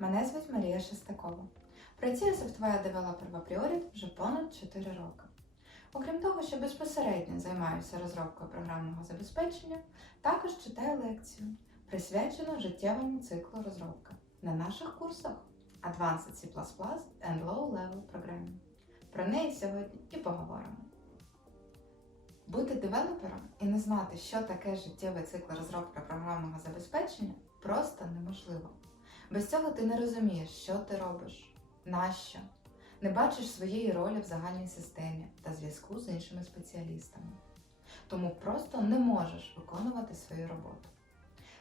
Мене звуть Марія Шестакова. Працюю софтвер девелопер в Апріорі вже понад 4 роки. Окрім того, що безпосередньо займаюся розробкою програмного забезпечення, також читаю лекцію, присвячену життєвому циклу розробки на наших курсах Advanced C++ and Low Level Programming. Про неї сьогодні і поговоримо. Бути девелопером і не знати, що таке життєвий цикл розробки програмного забезпечення, просто неможливо. Без цього ти не розумієш, що ти робиш, нащо, не бачиш своєї ролі в загальній системі та зв'язку з іншими спеціалістами. Тому просто не можеш виконувати свою роботу.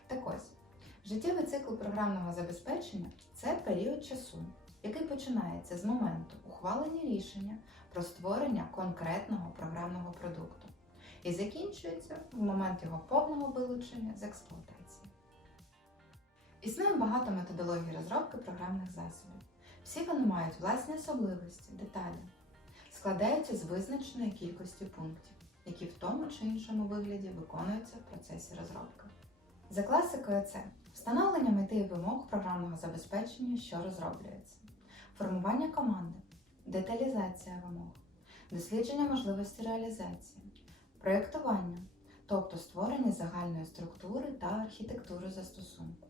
Так ось, життєвий цикл програмного забезпечення це період часу, який починається з моменту ухвалення рішення про створення конкретного програмного продукту і закінчується в момент його повного вилучення з експлуатації. Існує багато методологій розробки програмних засобів. Всі вони мають власні особливості, деталі, складаються з визначеної кількості пунктів, які в тому чи іншому вигляді виконуються в процесі розробки. За класикою це встановлення мети і вимог програмного забезпечення, що розроблюється, формування команди, деталізація вимог, дослідження можливості реалізації, проєктування, тобто створення загальної структури та архітектури застосунку,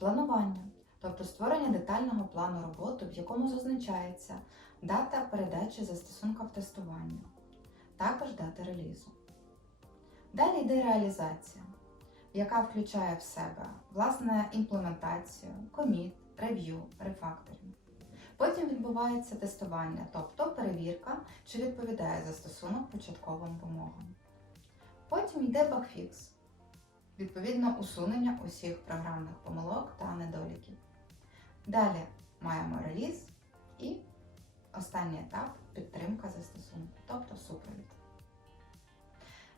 планування, тобто створення детального плану роботи, в якому зазначається дата передачі застосунка в тестування, також дата релізу. Далі йде реалізація, яка включає в себе власне імплементацію, коміт, рев'ю, рефакторинг. Потім відбувається тестування, тобто перевірка, чи відповідає застосунок початковим вимогам. Потім йде багфікс, відповідно усунення усіх програмних помилок та недоліків. Далі маємо реліз і останній етап підтримка застосунку, тобто супровід.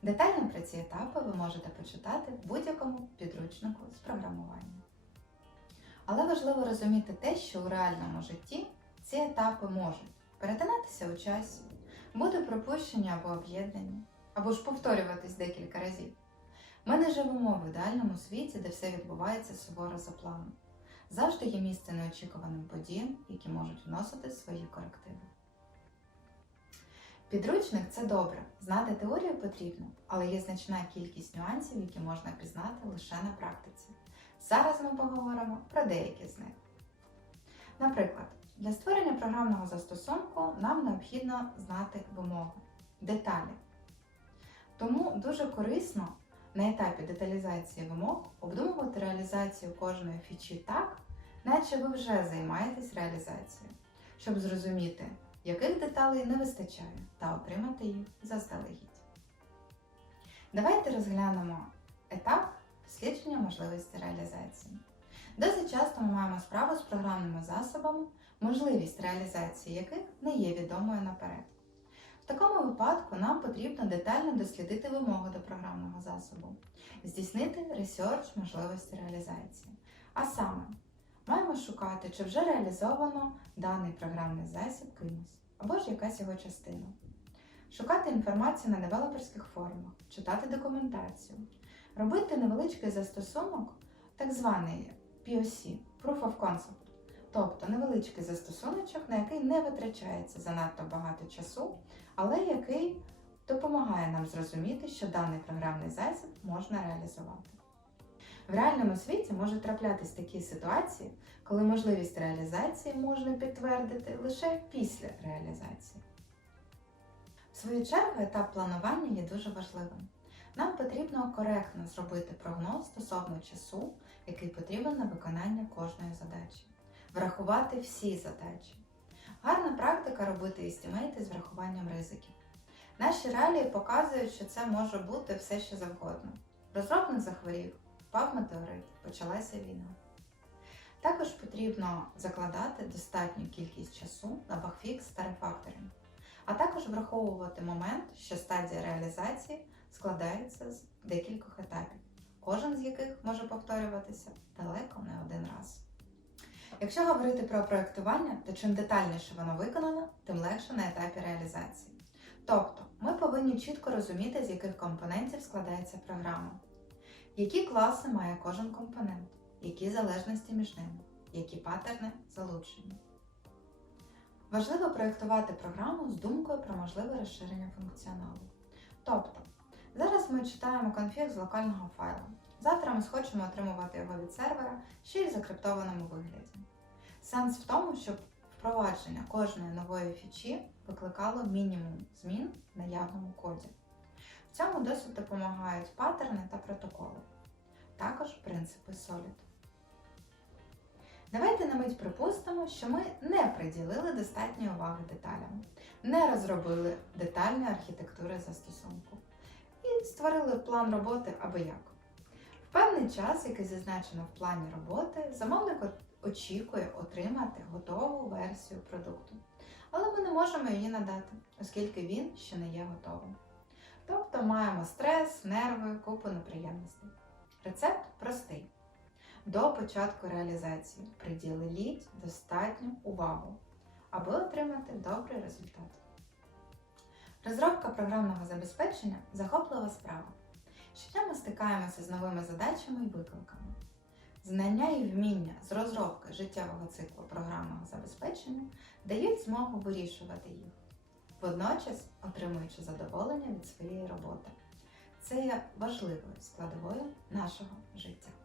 Детально про ці етапи ви можете почитати в будь-якому підручнику з програмування. Але важливо розуміти те, що у реальному житті ці етапи можуть перетинатися у часі, бути пропущені або об'єднані, або ж повторюватись декілька разів. Ми не живемо в ідеальному світі, де все відбувається суворо за планом. Завжди є місце неочікуваним подіям, які можуть вносити свої корективи. Підручник це добре, знати теорію потрібно, але є значна кількість нюансів, які можна пізнати лише на практиці. Зараз ми поговоримо про деякі з них. Наприклад, для створення програмного застосунку нам необхідно знати вимоги, деталі. Тому дуже корисно на етапі деталізації вимог обдумувати реалізацію кожної фічі так, наче ви вже займаєтесь реалізацією, щоб зрозуміти, яких деталей не вистачає, та отримати їх заздалегідь. Давайте розглянемо етап дослідження можливості реалізації. Досить часто ми маємо справу з програмними засобами, можливість реалізації яких не є відомою наперед. В такому випадку нам потрібно детально дослідити вимоги до програмного засобу, здійснити ресерч можливості реалізації. А саме, маємо шукати, чи вже реалізовано даний програмний засіб кимось, або ж якась його частина. Шукати інформацію на девелоперських форумах, читати документацію, робити невеличкий застосунок, так званий POC Proof of Concept, тобто невеличкий застосуночок, на який не витрачається занадто багато часу, але який допомагає нам зрозуміти, що даний програмний засіб можна реалізувати. В реальному світі можуть траплятись такі ситуації, коли можливість реалізації можна підтвердити лише після реалізації. В свою чергу, етап планування є дуже важливим. Нам потрібно коректно зробити прогноз стосовно часу, який потрібен на виконання кожної задачі, врахувати всі задачі. Гарна практика робити істімейти з врахуванням ризиків. Наші реалії показують, що це може бути все що завгодно. Розробник захворів, впав метеорит, почалася війна. Також потрібно закладати достатню кількість часу на багфікс та рефакторинг, а також враховувати момент, що стадія реалізації складається з декількох етапів, кожен з яких може повторюватися далеко не один раз. Якщо говорити про проєктування, то чим детальніше воно виконано, тим легше на етапі реалізації. Тобто, ми повинні чітко розуміти, з яких компонентів складається програма, які класи має кожен компонент, які залежності між ними, які паттерни залучені. Важливо проєктувати програму з думкою про можливе розширення функціоналу. Тобто, зараз ми читаємо конфіг з локального файлу. Завтра ми схочемо отримувати його від сервера ще й в закриптованому вигляді. Сенс в тому, щоб впровадження кожної нової фічі викликало мінімум змін в наявному коді. В цьому досить допомагають паттерни та протоколи, також принципи Solid. Давайте на мить припустимо, що ми не приділили достатньої уваги деталям, не розробили детальної архітектури застосунку і створили план роботи аби як. Певний час, який зазначено в плані роботи, замовник очікує отримати готову версію продукту. Але ми не можемо її надати, оскільки він ще не є готовим. Тобто маємо стрес, нерви, купу неприємностей. Рецепт простий. До початку реалізації приділіть достатню увагу, аби отримати добрий результат. Розробка програмного забезпечення захоплива справа. Щодня ми стикаємося з новими задачами і викликами. Знання і вміння з розробки життєвого циклу програмного забезпечення дають змогу вирішувати їх, водночас отримуючи задоволення від своєї роботи. Це є важливою складовою нашого життя.